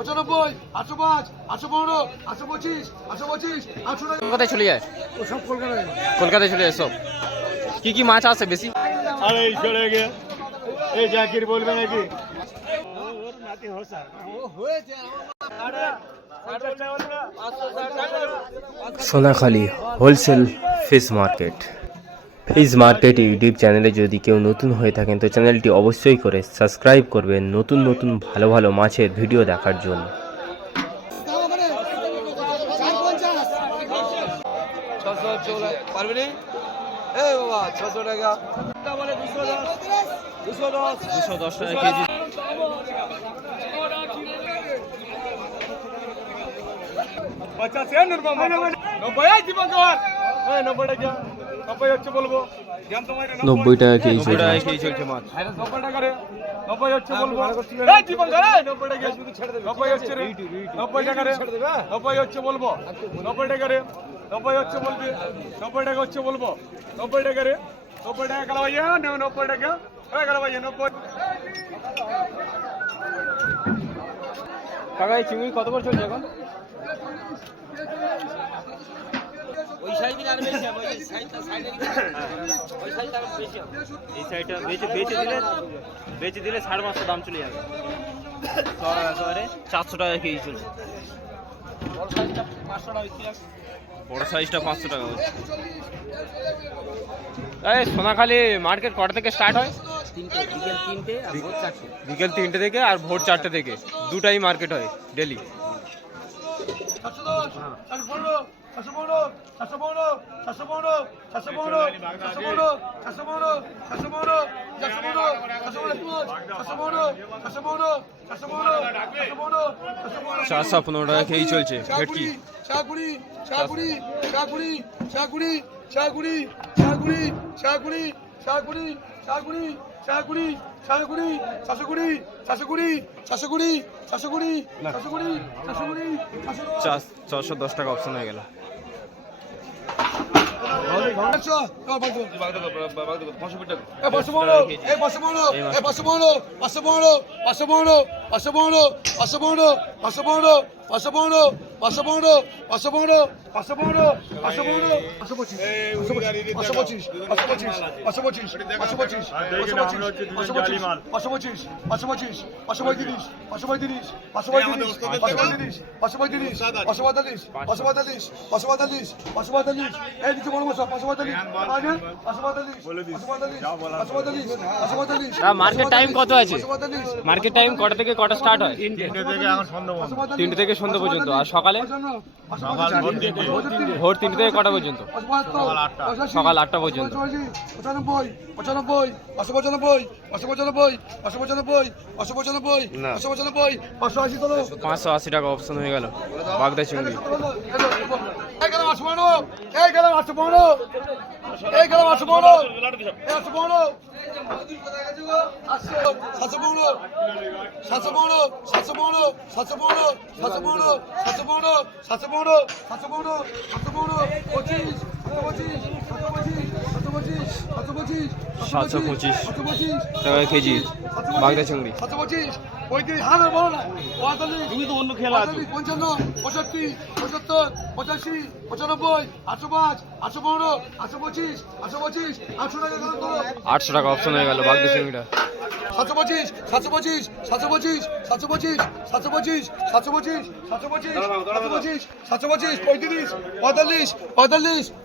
পঁচানব্বই আটশো পাঁচ আটশো পনেরো আটশো পঁচিশ আটশো পঁচিশ আটশো কলকাতায় চলে যায়? ও সব কলকাতায়। কলকাতায় চলে যায় সব। কি কি মাছ আছে বেশি? আরে এই চলে গে এই জাকির বলবে নাকি? Sonakhali wholesale fish market. এই মার্কেট ইউটিউব চ্যানেলে যদি কেউ নতুন হয়ে থাকেন, তো চ্যানেলটি অবশ্যই করে সাবস্ক্রাইব করবেন নতুন নতুন ভালো ভালো মাছের ভিডিও দেখার জন্য। নব্বই। নব্বই টাকা। নব্বই হচ্ছে বলব। নব্বই। টাকা কেজি নব্বই টাকা কেজি চলছে মাছ। নব্বই টাকা রে নব্বই হচ্ছে বলব। এই নব্বই টাকা নব্বই হচ্ছে রে। নব্বই টাকা রে। নব্বই হচ্ছে বলব। নব্বই টাকা রে। নব্বই হচ্ছে বলবি। নব্বই টাকা হচ্ছে বলব। নব্বই টাকা রে। নব্বই টাকা ভাইয়া। নব্বই টাকা। ভাইয়া নব্বই। কাকা এই চিংড়ি কত করে চলছে এখন? এই সাইডটা বেচে বেচে দিলে বেচে দিলে সাড়ে পাঁচশো দাম চলে যাবে। একেবারে চারশো টাকা কেজি চলছে বড় সাইজটা পাঁচশো টাকা হচ্ছে। এই সোনাখালি মার্কেট কটা থেকে স্টার্ট হয়? বিকেল তিনটে থেকে আর ভোর চারটে থেকে। দুটাই মার্কেট হয় ডেলি। সাতশো পনেরো সাতশো পনেরো সাতশো পনেরো সাতশো পনেরো সাতশো পনেরো সাতশো পনেরো সাতশো পনেরো সাতশো পনেরো সাতশো পনেরো সাতশো পনেরো সাতশো পনেরো সাতশো পনেরো সাতশো পনেরো সাতশো পনেরো চারশো পনেরো টাকা কেজি চলছে ভেটকি শাকুড়ি শাকুড়ি শাকুড়ি শাকুড়ি শাকুড়ি শাকুড়ি শাকুড়ি শাকুড়ি শাকুড়ি শাকুড়ি শাশুকুড়ি শাশুকুড়ি শাশুকুড়ি শাশুকুড়ি শাশুকুড়ি শাশুকুড়ি চার চারশো দশ টাকা অপশন হয়ে গেল పసుమూడు పసుమూడు పసుమూడు పసుమూడు పసుమూడు పసుమూడు পাঁচশো পঁয়তাল্লিশ পাঁচশো পঁয়তাল্লিশ পাঁচশো পঁয়তাল্লিশ মার্কেট টাইম কত আছে? মার্কেট টাইম কটা থেকে কটা স্টার্ট হয়? তিনটে থেকে সন্ধ্যা পর্যন্ত। আর সকালে? ভোর তিনটে। থেকে কটা পর্যন্ত? সকাল আটটা। পর্যন্ত। পঁচানব্বই। পঁচানব্বই। পাঁচশো পঁচানব্বই। পাঁচশো পঁচানব্বই। পাঁচশো পঁচানব্বই। পাঁচশো পঁচানব্বই। পাঁচশো পঁচানব্বই। পাঁচশো আশি তোলো। পাঁচশো আশি টাকা অপশন হয়ে গেল। বাগদা চিংড়ি। এই গেলাম আটশো পনেরো। এই গেলাম আটশো পনেরো। এই গেলাম আটশো পনেরো। এই আটশো পনেরো। সাতশো পনেরো সাতশো পনেরো সাতশো পনেরো সাতশো পনেরো সাতশো পনেরো সাতশো পনেরো সাতশো পনেরো সাতশো পনেরো, পঁচিশ, সাতশো পঁচিশ সাতশো পঁচিশ সাতশো পঁচিশ টাকা কেজি বাগদা চিংড়ি সাতশো পঁচিশ পঁয়ত্রিশ হাজার বলো না পঁয়তাল্লিশ তুমি তো অন্য খেলা আছো পঞ্চান্ন পঁয়ষট্টি পঁচাত্তর পঁচাশি পঁচানব্বই আটশো পাঁচ আটশো পনেরো আটশো পঁচিশ আটশো পঁচিশ আটশো টাকা আটশো টাকা অপশন হয়ে গেল বাগদা চিংড়িটা সাতশো পঁচিশ সাতশো পঁচিশ সাতশো পঁচিশ সাতশো পঁচিশ সাতশো পঁচিশ সাতশো পঁচিশ সাতশো পঁচিশ সাতশো পঁচিশ সাতশো পঁচিশ পঁয়ত্রিশ পঁয়তাল্লিশ পঁয়তাল্লিশ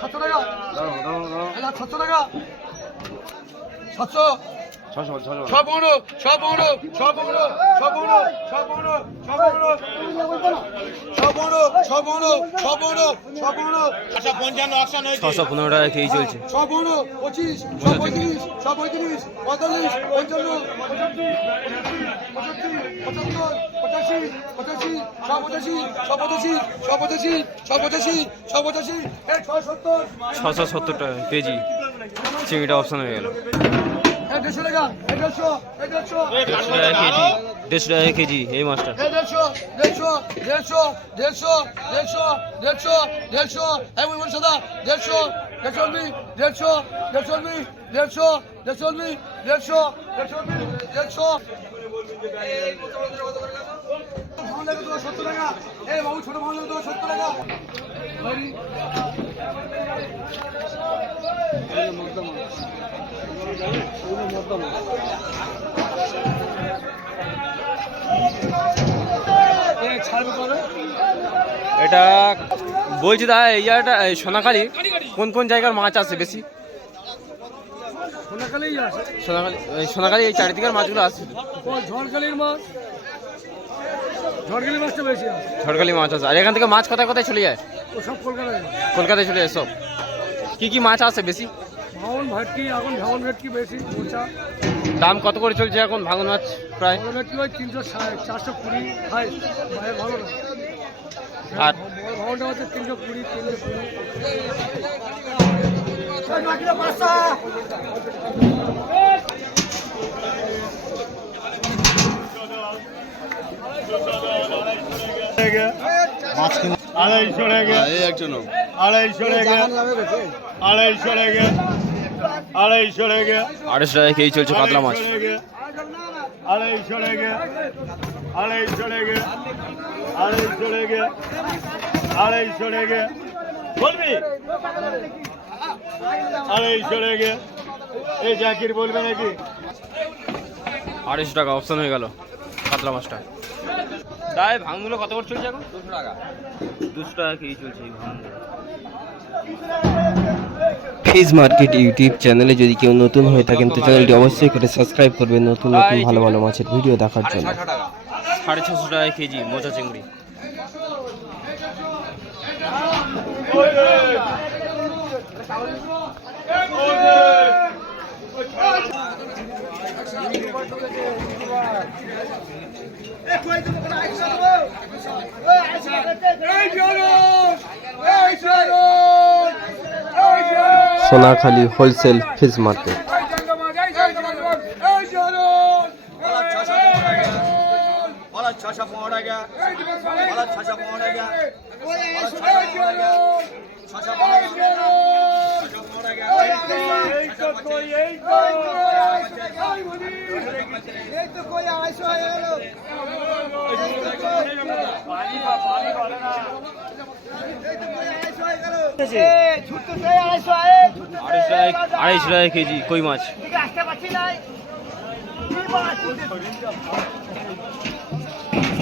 সাতশো টাকা। সাতশো টাকা। সাতশো। ছ পনেরো ছ পনেরো ছ পনেরো ছ পনেরো ছ পনেরো ছ পনেরো ছ পনেরো ছ পনেরো ছ পনেরো ছ ছশো পনেরো টাকা কেজি চলছে। পনেরো পঁচিশ ছ পঁয়ত্রিশ ছ পঁয়ত্রিশ পঁয়তাল্লিশ পঞ্চান্ন পঁচাত্তর পঁচাত্তর পঁচাত্তর পঁচাশি পঁচাশি ছয় পঁচাশি ছয় পঁচাশি পঁচাশি পঁচাশি পঁচাশি সত্তর ছশো সত্তর টাকা কেজি। চিংড়িটা অপশন হয়ে গেল। দেড়শো টাকা কেজি এই মাছটা সত্তর টাকা এই বাবু ছোট ভালো সত্তর টাকা বাইরি। এই ছাড়বে কবে এটা বলছি দা এই জায়গাটা এই সোনাখালি কোন কোন জায়গার মাছ আছে বেশি? আছে এই সোনাখালি চারিদিকের মাছগুলো আছে। ঝড়খালির মাছ ঝড়খালি মাছ আছে। আর এখান থেকে মাছ কোথায় কোথায় চলে যায়? কলকাতায় চলে যায় সব। কি কি মাছ আছে বেশি? ভাঙন ভেটকি এখন ভাঙন ভেটকি বেশি মোচা। দাম কত করে চলছে এখন ভাঙন মাছ প্রায়? বড় ভেটকি ওই তিনশো ষাট চারশো কুড়ি হাই বাইরে ভালো না। আর ভাঙনটা হচ্ছে তিনশো কুড়ি তিনশো কুড়ি। আড়াইশো টাকা। এই একজন আড়াইশো টাকা। আড়াইশো টাকা। আড়াইশো টাকা আড়াইশো টাকা কেজি চলছে কাতলা মাছ। আড়াইশো টাকা আড়াইশো টাকা আড়াইশো টাকা আড়াইশো টাকা বলবি? আড়াইশো টাকা এই জাকির বলবে নাকি? আড়াইশো টাকা অপশন হয়ে গেল। কাতলা মাছটা। তাই ভাঙগুলো কত করে চলছে এখন? দুশো টাকা। দুশো টাকা কেজি চলছে এই ভাঙগুলো ফিজ মার্কেট ইউটিউব চ্যানেলে যদি কেউ নতুন হয়ে থাকেন তো চ্যানেলটি অবশ্যই করে সাবস্ক্রাইব করবেন নতুন নতুন ভালো ভালো মাছের ভিডিও দেখার জন্য। সাড়ে ছশো টাকা কেজি মোচা চিংড়ি এই জরুর এই জরুর সোনাখালী হোলসেল ফিজ মার্কেট। ছশো পনেরো টাকা বলা ছশো পনেরো টাকা এই জরুর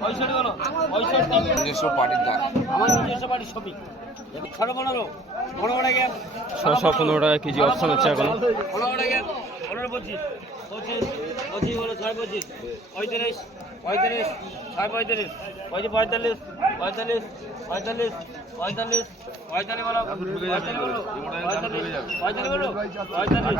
করে কেজি দামদা ছশো পনেরো টাকা কেজি অপশন হচ্ছে এখন। পনেরো পঁচিশ পঁচিশ পঁচিশ হলো ছয় পঁচিশ পঁয়ত্রিশ পঁয়ত্রিশ ছয় পঁয়ত্রিশ পঁয়ত্রিশ পঁয়তাল্লিশ পঁয়তাল্লিশ পঁয়তাল্লিশ পঁয়তাল্লিশ পঁয়তাল্লিশ বলো পঁয়তাল্লিশ বলো পঁয়তাল্লিশ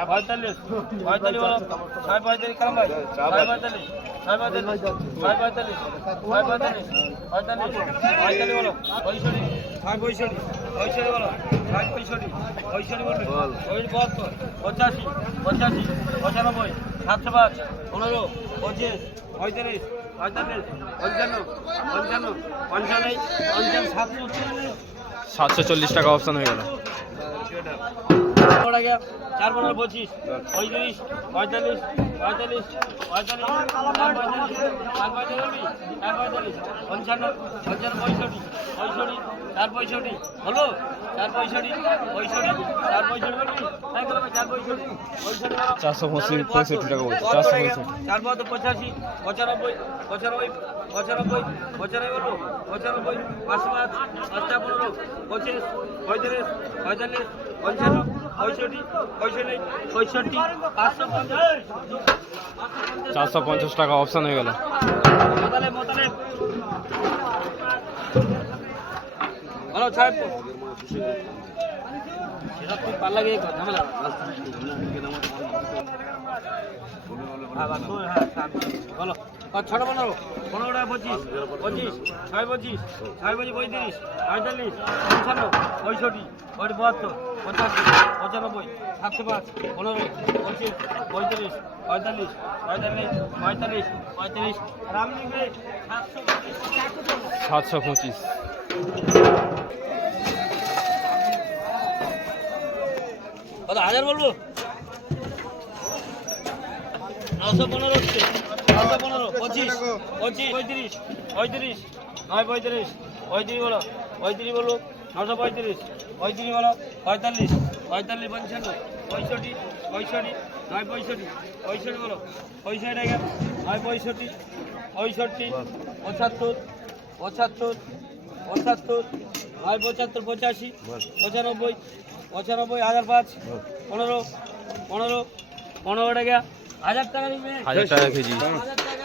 পঁয়তাল্লিশ পঁয়তাল্লিশ বলো ছয় পঁয়তাল্লিশ কালাম ভাই ছয় পঁয়তাল্লিশ ছয় পঁয়তাল্লিশ ছয় পঁয়তাল্লিশ ছয় পঁয়তাল্লিশ পঁয়তাল্লিশ পঁয়তাল্লিশ বলো পঁয়ষট্টি ছয় পঁয়ষট্টি পঁয়ষট্টি বলো ছয় পঁয়ষট্টি পঁয়ষট্টি বলবি। পঁয়ষট্টি বাহাত্তর পঁচাশি পঁচাশি পঁচানব্বই সাতশো পাঁচ পনেরো পঁচিশ পঁয়ত্রিশ পঁয়তাল্লিশ পঞ্চান্ন পঞ্চান্ন পঞ্চান্ন পঞ্চান্ন সাতশো সাতশো চল্লিশ টাকা অপশন হয়ে গেল। চার পনেরো পঁচিশ পঁয়ত্রিশ পঁয়তাল্লিশ পঁয়তাল্লিশ পঁয়তাল্লিশ পঁয়তাল্লিশ চার পঁয়তাল্লিশ পঞ্চান্ন পঞ্চান্ন পঁয়ষট্টি পঁয়ষট্টি চার পঁয়ষট্টি হলো চার পঁয়ষট্টি পঁয়ষট্টি চার পঁয়ষট্টি করবে চার পঁয়ষট্টি। চারশো পঁয়ষট্টি টাকা চারশো। চার পঁচাত্তর পঁচাশি পঁচানব্বই পঁচানব্বই পঁচানব্বই পঁচানব্বই পঁচানব্বই পাঁচশো পাঁচ পাঁচটা পনেরো পঁচিশ পঁয়ত্রিশ পঁয়তাল্লিশ পঞ্চান্ন চারশো পঞ্চাশ টাকা অপশান হয়ে গেল। ঝামেলা। হ্যাঁ, হ্যাঁ, বলো আর পনেরো। পনেরো টাকা পঁচিশ পঁচিশ ছয় পঁচিশ ছয় পঁচিশ পঁয়ত্রিশ পঁয়তাল্লিশ পঞ্চান্ন পঁয়ষট্টি। পঁয়ষট্টি বাহাত্তর পঁচাশি পঁচানব্বই সাতশো পাঁচ পনেরো পঁচিশ পঁয়ত্রিশ পঁয়তাল্লিশ পঁয়তাল্লিশ পঁয়তাল্লিশ আমি সাতশো পঁচিশ। কত হাজার বলব? নশো পনেরো হচ্ছে নশো পনেরো পঁচিশ পঁচিশ পঁয়ত্রিশ পঁয়ত্রিশ নয় পঁয়ত্রিশ পঁয়ত্রিশ বলো পঁয়ত্রিশ বলো নশো পঁয়ত্রিশ পঁয়ত্রিশ বলো পঁয়তাল্লিশ পঁয়তাল্লিশ পঞ্চান্ন পঁয়ষট্টি পঁয়ষট্টি নয় পঁয়ষট্টি পঁয়ষট্টি বলো পঁয়ষট্টি টাকা নয় পঁয়ষট্টি পঁয়ষট্টি পঁচাত্তর পঁচাত্তর পঁচাত্তর নয় পঁচাত্তর পঁচাশি পঁচানব্বই পঁচানব্বই হাজার পাঁচ পনেরো পনেরো পনেরো টাকা হাজার টাকা নিবে। হাজার টাকা কেজি। হাজার টাকা।